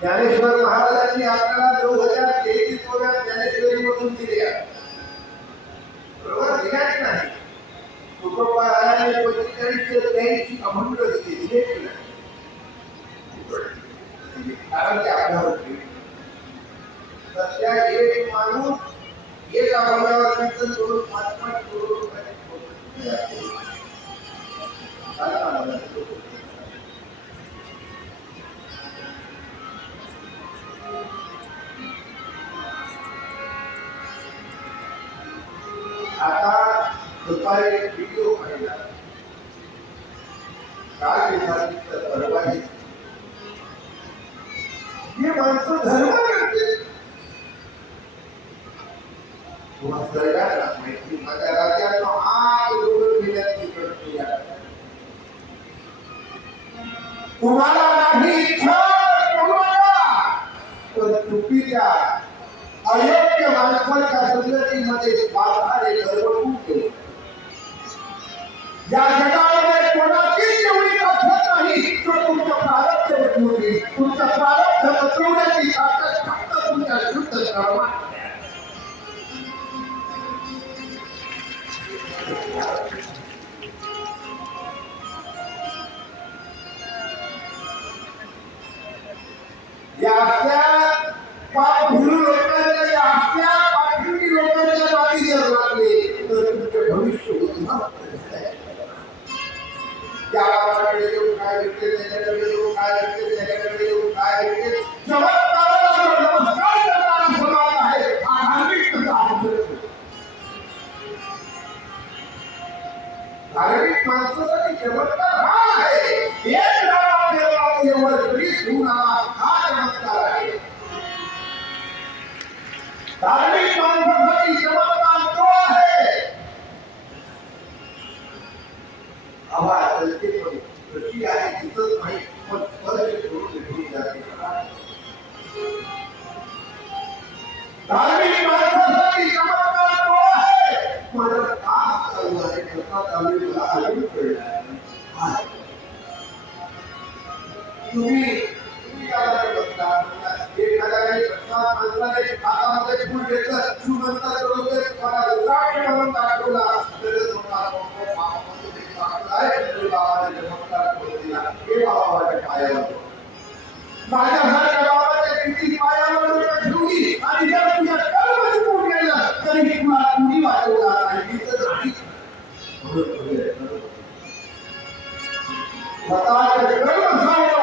ज्ञानेश्वर महाराजांनी आपल्याला 2033 गोव्यात ज्ञानेश्वरी मधून दिल्या, बरोबर दिल्या की नाही? तुकोबारायाने 45-83 अभंग दिले की नाही? कारण ते आपल्यावर सध्या एक माणूस एक अभंगावर कीर्तन करून 5-5 करोड रुपये आता दुपारी एक व्हिडिओ पाहिला, काय सांगितलं परवाही हे माणसं धर्म करतील, माहिती माझ्या राज्यात हात जोडून विनंती करतो, तुम्हाला नाही इच्छा करू नका, पण चुकीच्या अयोग्य माणसाच्या संगतीमध्ये बाधारे गरबडून ठेवू. या जगामध्ये कोणाचीच एवढी ताकद नाही तर तुमचं प्रारब्ध बदलून, तुमचं प्रारब्ध बदलवण्याची ताकद फक्त तुमच्या शुद्ध कर्मात. या आपल्या पापभूरू लोकांच्या, या आपल्या पाठिंबी लोकांच्या मागे जर लागले तर तुमचे भविष्य उद्ध्वस्त झाले. त्या बाबाकडे येऊन काय भेटते, त्याच्याकडे येऊन काय भेटते, त्याच्याकडे येऊन काय भेटते, चमत्काराला जो नमस्कार करणारा समाज आहे हा धार्मिकता आहे. धार्मिक माणसासाठी चमत्कार हा आहे, एक रामा देवा देवर वीस होऊन आला हा चमत्कार आहे. धार्मिक माणसासाठी चमत्कार तो आहे. हवा चलते पण कशी आहे तिथंच नाही, पण स्पर्श करून भेटून जाते. धार्मिक माणसासाठी चमत्कार तो आहे. माझं काम चालू आहे, कसा चालू मला अजून कळलं आहे. तुम्ही काय बघता, एखाद्याने माणसाने हातामध्ये फुल घेतलं, सुगंधा करून ते तुम्हाला रुद्राक्ष म्हणून दाखवला तर बाबाने चमत्कार करून दिला. हे बाबाच्या पायावर माझ्यासारख्या बाबाच्या किती पायावर ठेवली आणि जर तुझ्या कर्म चुकून गेलं तरी तुला कुणी वाचवला नाही. स्वतःचे कर्म सांगून